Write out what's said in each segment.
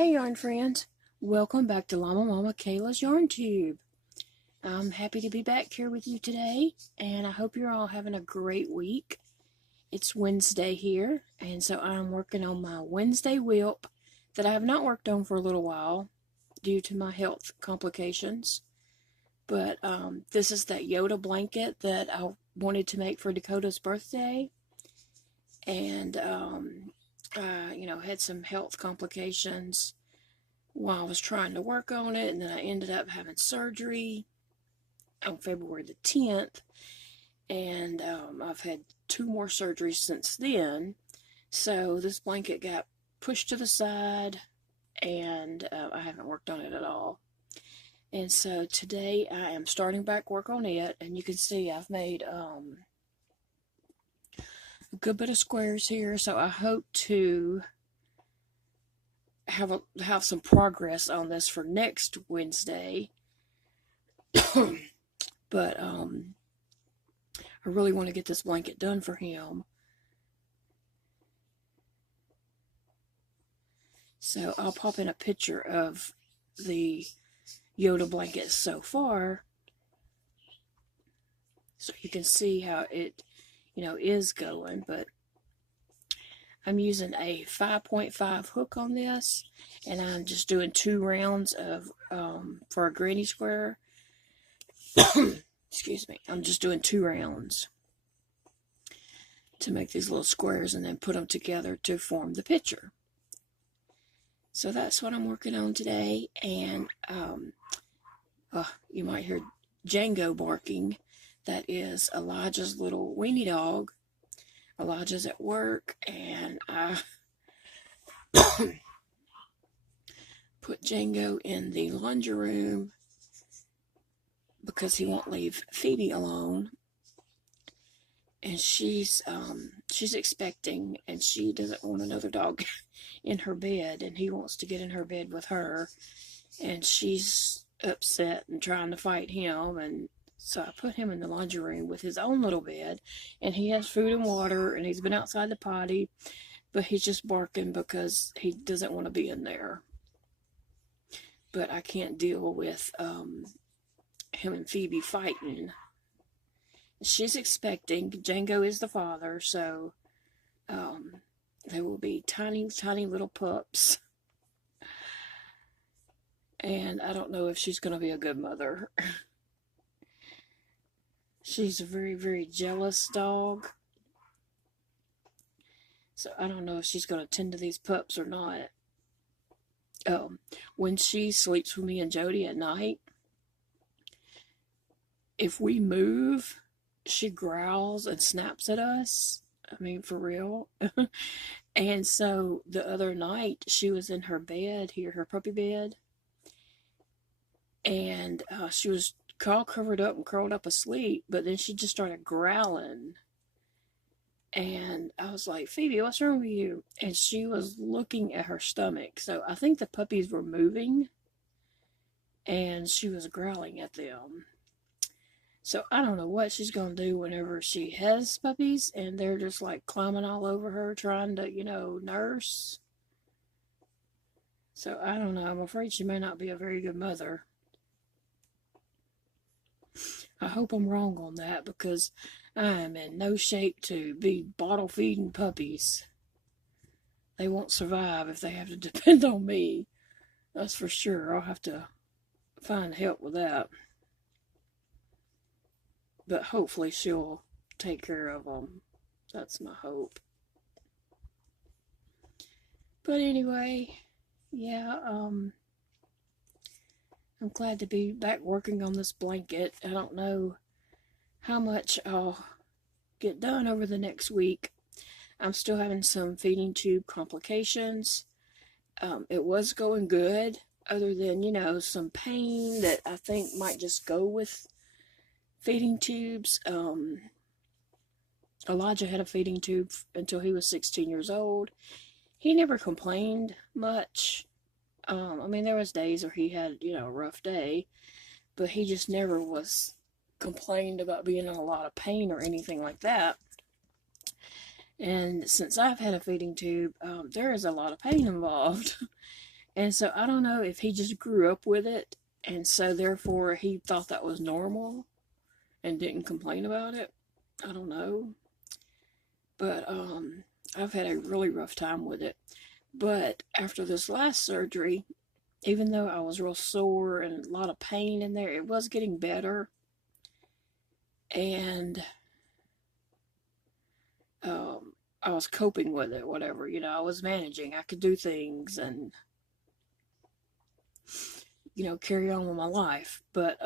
Hey yarn friends, welcome back to LlamaMamaKayla's Yarn Tube. I'm happy to be back here with you today, and I hope you're all having a great week. It's Wednesday here, and so I'm working on my Wednesday WIP that I have not worked on for a little while due to my health complications. But this is that Yoda blanket that I wanted to make for Dakota's birthday, and had some health complications while I was trying to work on it, and then I ended up having surgery on February the 10th, and I've had 2 more surgeries since then, so this blanket got pushed to the side, and I haven't worked on it at all. And so today I am starting back work on it, and you can see I've made a good bit of squares here, so I hope to have some progress on this for next Wednesday. But I really want to get this blanket done for him. So I'll pop in a picture of the Yoda blanket so far, so you can see how it, is going. But I'm using a 5.5 hook on this, and I'm just doing 2 rounds of for a granny square. Excuse me. I'm just doing 2 rounds to make these little squares and then put them together to form the picture. So that's what I'm working on today. And you might hear Django barking. That is Elijah's little weenie dog. Elijah's at work, and I put Django in the laundry room because he won't leave Phoebe alone. And she's expecting, and she doesn't want another dog in her bed, and he wants to get in her bed with her, and she's upset and trying to fight him. And so I put him in the laundry room with his own little bed, and he has food and water, and he's been outside the potty, but he's just barking because he doesn't want to be in there. But I can't deal with him and Phoebe fighting. She's expecting. Django is the father, so they will be tiny, tiny little pups. And I don't know if she's going to be a good mother. She's a very, very jealous dog. So I don't know if she's going to tend to these pups or not. When she sleeps with me and Jody at night, if we move, she growls and snaps at us. I mean, for real. And so the other night, she was in her bed here, her puppy bed, and she was all covered up and curled up asleep, but then she just started growling. And I was like, Phoebe, what's wrong with you? And she was looking at her stomach. So I think the puppies were moving, and she was growling at them. So I don't know what she's going to do whenever she has puppies, and they're just like climbing all over her, trying to, nurse. So I don't know. I'm afraid she may not be a very good mother. I hope I'm wrong on that, because I am in no shape to be bottle feeding puppies. They won't survive if they have to depend on me. That's for sure. I'll have to find help with that. But hopefully she'll take care of them. That's my hope. But anyway, yeah, I'm glad to be back working on this blanket. I don't know how much I'll get done over the next week. I'm still having some feeding tube complications. It was going good, other than, some pain that I think might just go with feeding tubes. Elijah had a feeding tube until he was 16 years old. He never complained much. I mean, there was days where he had, a rough day, but he just never was complained about being in a lot of pain or anything like that. And since I've had a feeding tube, there is a lot of pain involved. And so I don't know if he just grew up with it, and so therefore he thought that was normal and didn't complain about it. I don't know. But I've had a really rough time with it. But after this last surgery, even though I was real sore and a lot of pain in there, it was getting better. And I was coping with it, whatever. You know, I was managing. I could do things and, you know, carry on with my life. But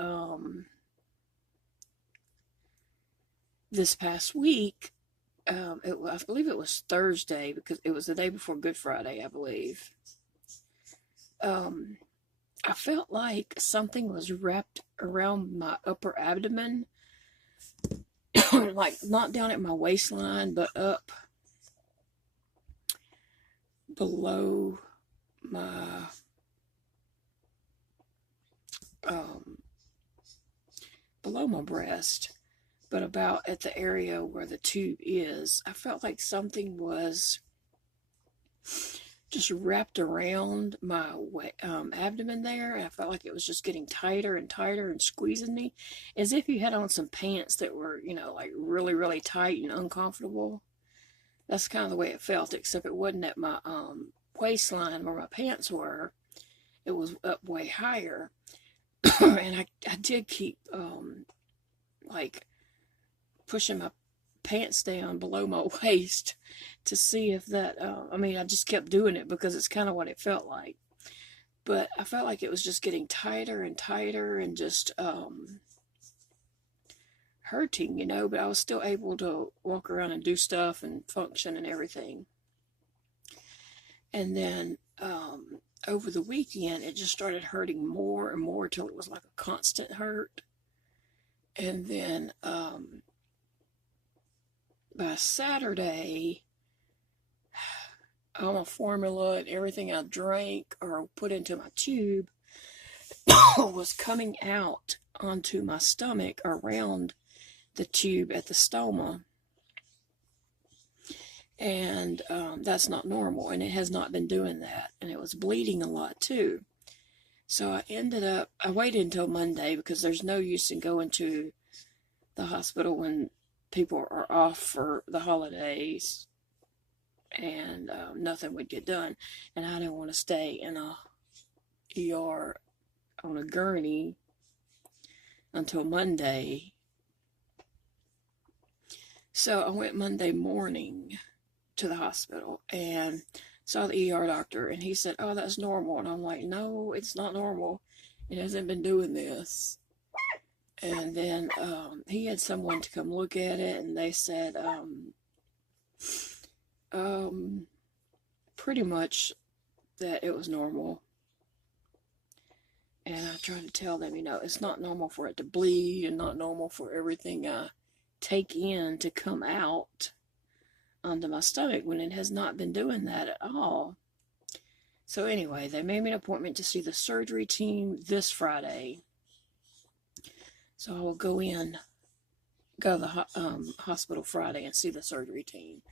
this past week, I believe it was Thursday, because it was the day before Good Friday, I believe. I felt like something was wrapped around my upper abdomen, like not down at my waistline, but up below my breast, but about at the area where the tube is. I felt like something was just wrapped around my abdomen there, and I felt like it was just getting tighter and tighter and squeezing me, as if you had on some pants that were, you know, like really, really tight and uncomfortable. That's kind of the way it felt, except it wasn't at my waistline where my pants were. It was up way higher. And I did keep like pushing my pants down below my waist to see if that, I mean, I just kept doing it because it's kind of what it felt like. But I felt like it was just getting tighter and tighter and just hurting, you know, but I was still able to walk around and do stuff and function and everything. And then over the weekend, it just started hurting more and more till it was like a constant hurt. And then by Saturday, all my formula and everything I drank or put into my tube was coming out onto my stomach around the tube at the stoma. And that's not normal, and it has not been doing that. And it was bleeding a lot too. So I waited until Monday, because there's no use in going to the hospital when people are off for the holidays and nothing would get done. And I didn't want to stay in a ER on a gurney until Monday. So I went Monday morning to the hospital and saw the ER doctor, and he said, "Oh, that's normal." And I'm like, "No, it's not normal. It hasn't been doing this." And then he had someone to come look at it, and they said pretty much that it was normal. And I tried to tell them, you know, it's not normal for it to bleed, and not normal for everything I take in to come out onto my stomach, when it has not been doing that at all. So anyway, they made me an appointment to see the surgery team this Friday. So I will go to the hospital Friday and see the surgery team.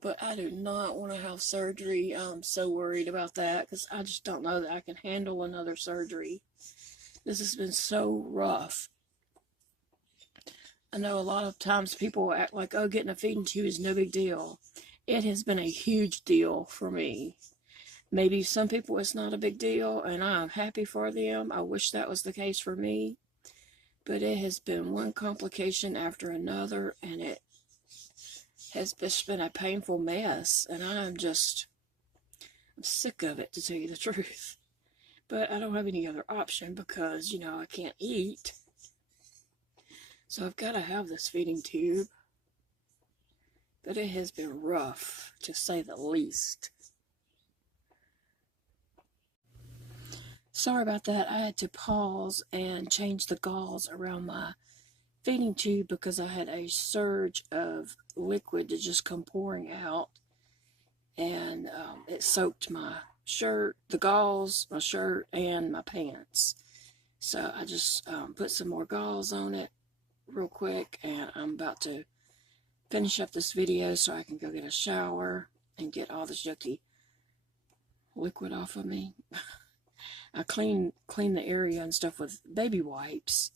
But I do not want to have surgery. I'm so worried about that, because I just don't know that I can handle another surgery. This has been so rough. I know a lot of times people act like, oh, getting a feeding tube is no big deal. It has been a huge deal for me. Maybe some people it's not a big deal, and I'm happy for them. I wish that was the case for me. But it has been one complication after another, and it has just been a painful mess. And I'm sick of it, to tell you the truth. But I don't have any other option, because, you know, I can't eat. So I've got to have this feeding tube. But it has been rough, to say the least. Sorry about that. I had to pause and change the gauze around my feeding tube, because I had a surge of liquid to just come pouring out. And it soaked my shirt, the gauze, my shirt, and my pants. So I just put some more gauze on it real quick, and I'm about to finish up this video so I can go get a shower and get all this yucky liquid off of me. I clean the area and stuff with baby wipes,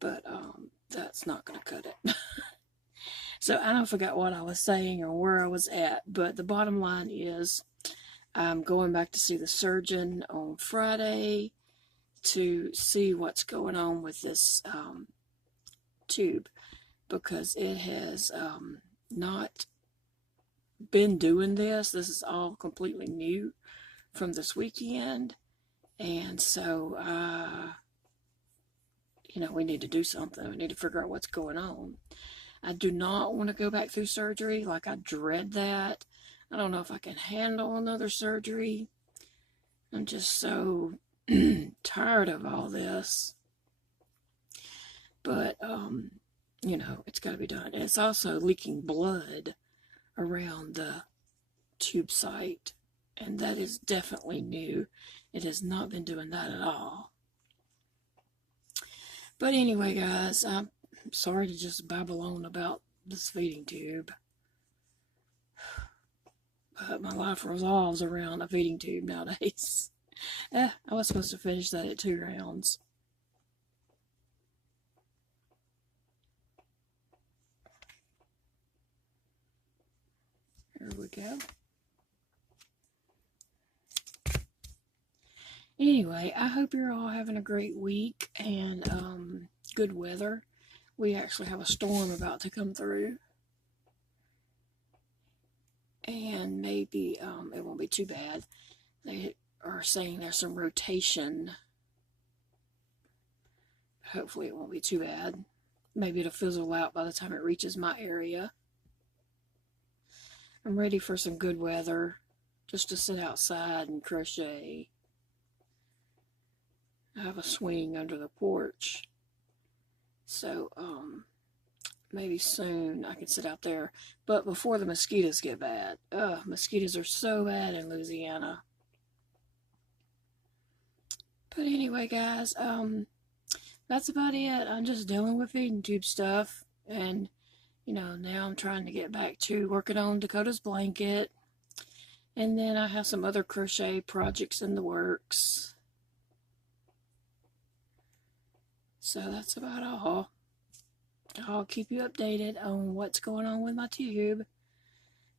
but that's not going to cut it. So I don't forget what I was saying or where I was at, but the bottom line is I'm going back to see the surgeon on Friday to see what's going on with this tube, because it has not been doing this. This is all completely new from this weekend, and so we need to do something. We need to figure out what's going on. I do not want to go back through surgery. Like, I dread that. I don't know if I can handle another surgery. I'm just so tired of all this. But, it's got to be done. And it's also leaking blood around the tube site. And that is definitely new. It has not been doing that at all. But anyway, guys, I'm sorry to just babble on about this feeding tube. But my life revolves around a feeding tube nowadays. I was supposed to finish that at 2 rounds. Here we go. Anyway, I hope you're all having a great week and good weather. We actually have a storm about to come through. And maybe it won't be too bad. They are saying there's some rotation. Hopefully it won't be too bad. Maybe it'll fizzle out by the time it reaches my area. I'm ready for some good weather, just to sit outside and crochet. I have a swing under the porch, so maybe soon I can sit out there, but before the mosquitoes get bad. Mosquitoes are so bad in Louisiana. But anyway, guys, that's about it. I'm just dealing with feeding tube stuff, and now I'm trying to get back to working on Dakota's blanket, and then I have some other crochet projects in the works. So that's about all. I'll keep you updated on what's going on with my tube.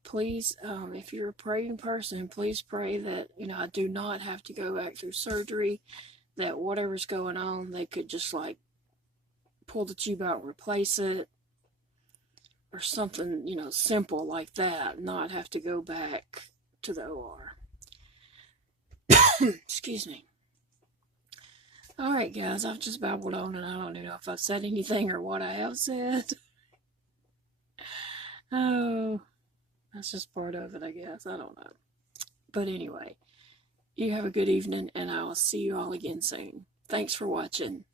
Please, if you're a praying person, please pray that, I do not have to go back through surgery, that whatever's going on, they could just pull the tube out and replace it, or something, simple like that, not have to go back to the OR. Excuse me. Alright, guys, I've just babbled on, and I don't even know if I've said anything or what I have said. Oh, that's just part of it, I guess. I don't know. But anyway, you have a good evening, and I will see you all again soon. Thanks for watching.